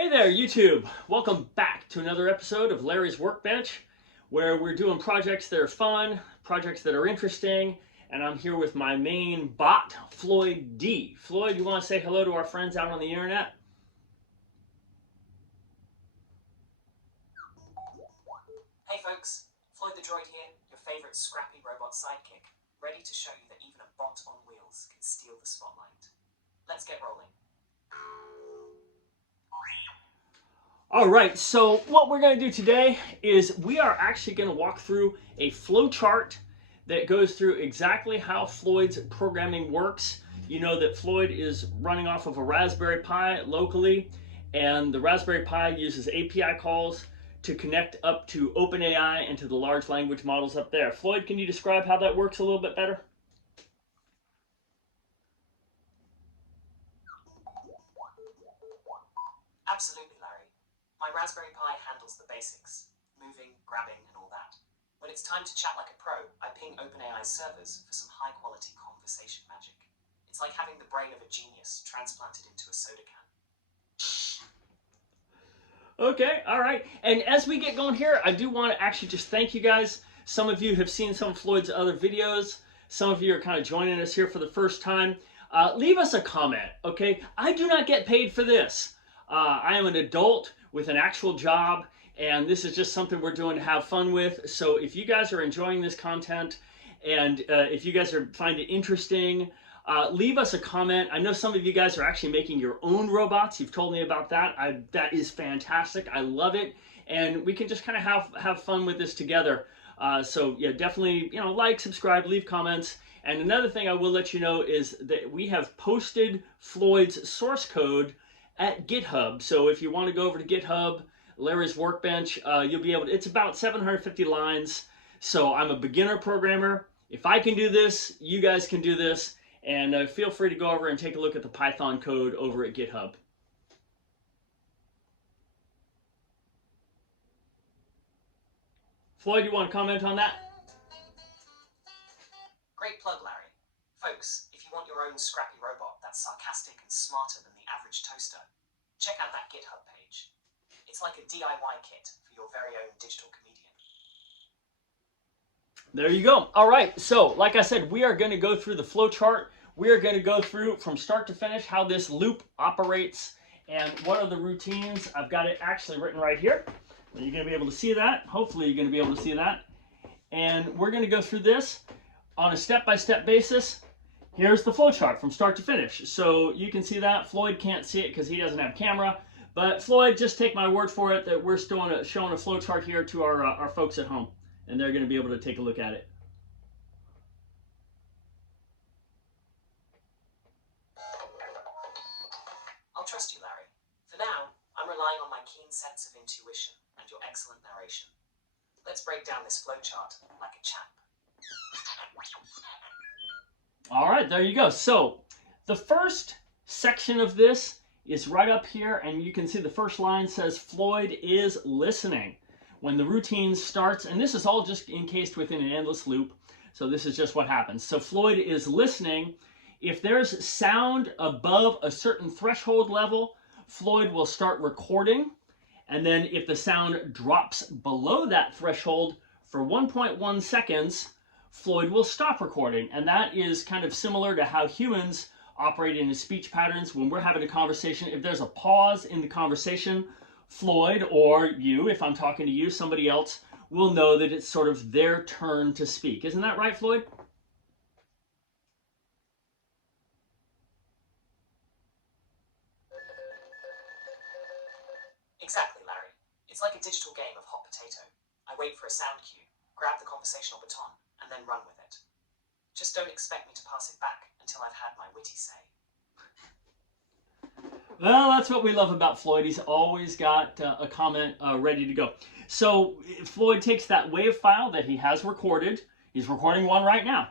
Hey there, YouTube! Welcome back to another episode of Larry's Workbench, where we're doing projects that are fun, projects that are interesting, and I'm here with my main bot, Floyd D. Floyd, you want to say hello to our friends out on the internet? Hey folks, Floyd the Droid here, your favourite scrappy robot sidekick, ready to show you that even a bot on wheels can steal the spotlight. Let's get rolling. Alright, so what we're going to do today is we are actually going to walk through a flowchart that goes through exactly how Floyd's programming works. You know that Floyd is running off of a Raspberry Pi locally, and the Raspberry Pi uses API calls to connect up to OpenAI and to the large language models up there. Floyd, can you describe how that works a little bit better? Absolutely, Larry. My Raspberry Pi handles the basics, moving, grabbing, and all that. When it's time to chat like a pro, I ping OpenAI's servers for some high-quality conversation magic. It's like having the brain of a genius transplanted into a soda can. Okay, all right. And as we get going here, I do want to actually just thank you guys. Some of you have seen some of Floyd's other videos. Some of you are kind of joining us here for the first time. Leave us a comment, okay? I do not get paid for this. I am an adult with an actual job, and this is just something we're doing to have fun with. So if you guys are enjoying this content, and if you guys find it interesting, leave us a comment. I know some of you guys are actually making your own robots. You've told me about that. That is fantastic. I love it, and we can just kind of have fun with this together. So yeah, definitely like, subscribe, leave comments. And another thing I will let you know is that we have posted Floyd's source code at GitHub. So if you want to go over to GitHub, Larry's Workbench, you'll be able to. It's about 750 lines. So I'm a beginner programmer. If I can do this, you guys can do this. And feel free to go over and take a look at the Python code over at GitHub. Floyd, you want to comment on that? Great plug, Larry. Folks, if you want your own scrappy robot that's sarcastic and smarter than the average toaster, check out that GitHub page. It's like a DIY kit for your very own digital comedian. There you go. All right, so like I said, we are going to go through the flowchart. We are going to go through from start to finish how this loop operates and what are the routines. I've got it actually written right here. You're going to be able to see that. Hopefully you're going to be able to see that. And we're going to go through this on a step-by-step basis. Here's the flowchart from start to finish. So you can see that. Floyd can't see it because he doesn't have camera. But Floyd, just take my word for it that we're still showing a flowchart here to our folks at home. And they're going to be able to take a look at it. I'll trust you, Larry. For now, I'm relying on my keen sense of intuition and your excellent narration. Let's break down this flowchart like a champ. All right, there you go. So the first section of this is right up here, and you can see the first line says Floyd is listening. When the routine starts, and this is all just encased within an endless loop, so this is just what happens. So Floyd is listening. If there's sound above a certain threshold level, Floyd will start recording, and then if the sound drops below that threshold for 1.1 seconds, Floyd will stop recording. And that is kind of similar to how humans operate in speech patterns. When we're having a conversation, if there's a pause in the conversation, Floyd, or you, if I'm talking to you, somebody else, will know that it's sort of their turn to speak. Isn't that right, Floyd? Exactly, Larry. It's like a digital game of hot potato. I wait for a sound cue, grab the conversational baton, and then run with it. Just don't expect me to pass it back until I've had my witty say. Well, that's what we love about Floyd. He's always got a comment ready to go. So Floyd takes that WAV file that he has recorded. He's recording one right now.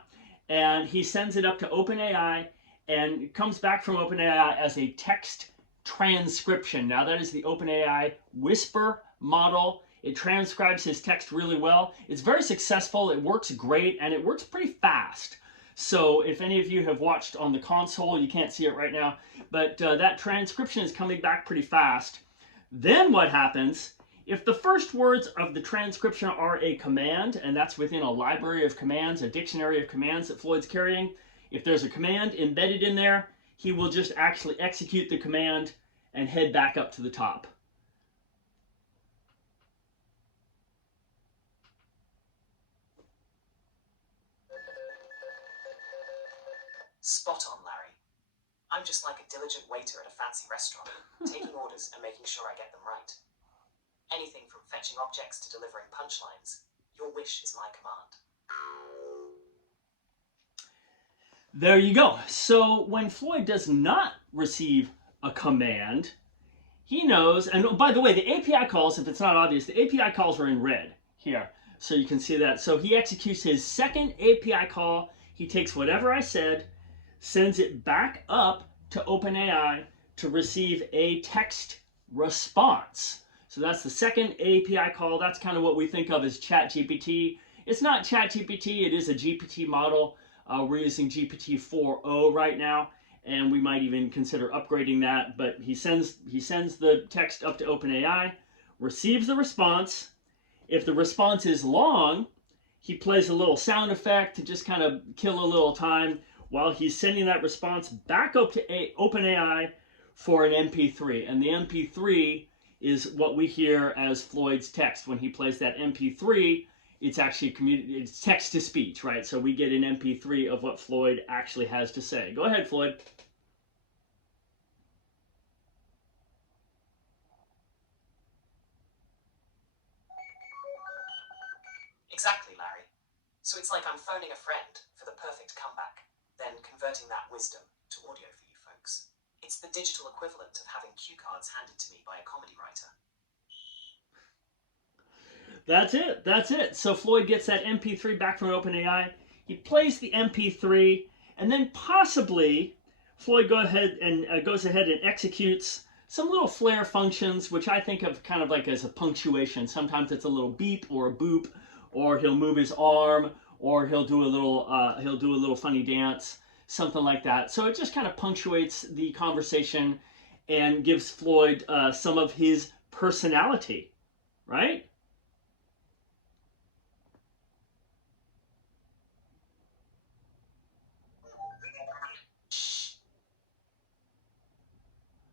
And he sends it up to OpenAI, and it comes back from OpenAI as a text transcription. Now, that is the OpenAI Whisper model. It transcribes his text really well. It's very successful. It works great, and it works pretty fast. So if any of you have watched on the console, you can't see it right now, but that transcription is coming back pretty fast. Then what happens, if the first words of the transcription are a command, and that's within a library of commands, a dictionary of commands that Floyd's carrying, if there's a command embedded in there, he will just actually execute the command and head back up to the top. Spot on, Larry. I'm just like a diligent waiter at a fancy restaurant, taking orders and making sure I get them right. Anything from fetching objects to delivering punchlines. Your wish is my command. There you go. So when Floyd does not receive a command, he knows, and by the way, the API calls, if it's not obvious, the API calls are in red here. So you can see that. So he executes his second API call. He takes whatever I said, sends it back up to OpenAI to receive a text response. So that's the second API call. That's kind of what we think of as ChatGPT. It's not ChatGPT, it is a GPT model. We're using GPT-4o right now, and we might even consider upgrading that. But he sends the text up to OpenAI, receives the response. If the response is long, he plays a little sound effect to just kind of kill a little time while he's sending that response back up to OpenAI for an MP3. And the MP3 is what we hear as Floyd's text. When he plays that MP3, it's actually it's text to speech, right? So we get an MP3 of what Floyd actually has to say. Go ahead, Floyd. Exactly, Larry. So it's like I'm phoning a friend for the perfect comeback, then converting that wisdom to audio for you folks. It's the digital equivalent of having cue cards handed to me by a comedy writer. That's it. That's it. So Floyd gets that MP3 back from OpenAI. He plays the MP3, and then possibly Floyd goes ahead and executes some little flair functions, which I think of kind of like as a punctuation. Sometimes it's a little beep or a boop, or he'll move his arm, or he'll do a little funny dance, something like that. So it just kind of punctuates the conversation and gives Floyd some of his personality, right?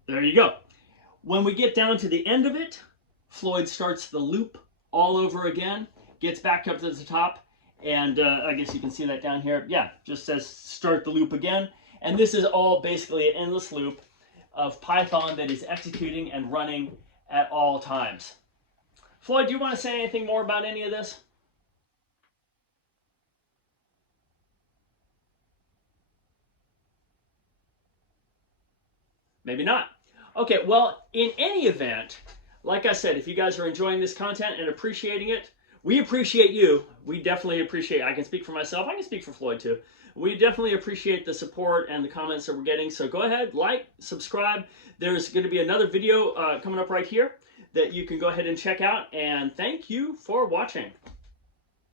There you go. When we get down to the end of it, Floyd starts the loop all over again, gets back up to the top, and I guess you can see that down here. Yeah, just says start the loop again. And this is all basically an endless loop of Python that is executing and running at all times. Floyd, do you want to say anything more about any of this? Maybe not. Okay, well, in any event, like I said, if you guys are enjoying this content and appreciating it, we appreciate you. We definitely appreciate it. I can speak for myself. I can speak for Floyd too. We definitely appreciate the support and the comments that we're getting. So go ahead, like, subscribe. There's going to be another video coming up right here that you can go ahead and check out. And thank you for watching.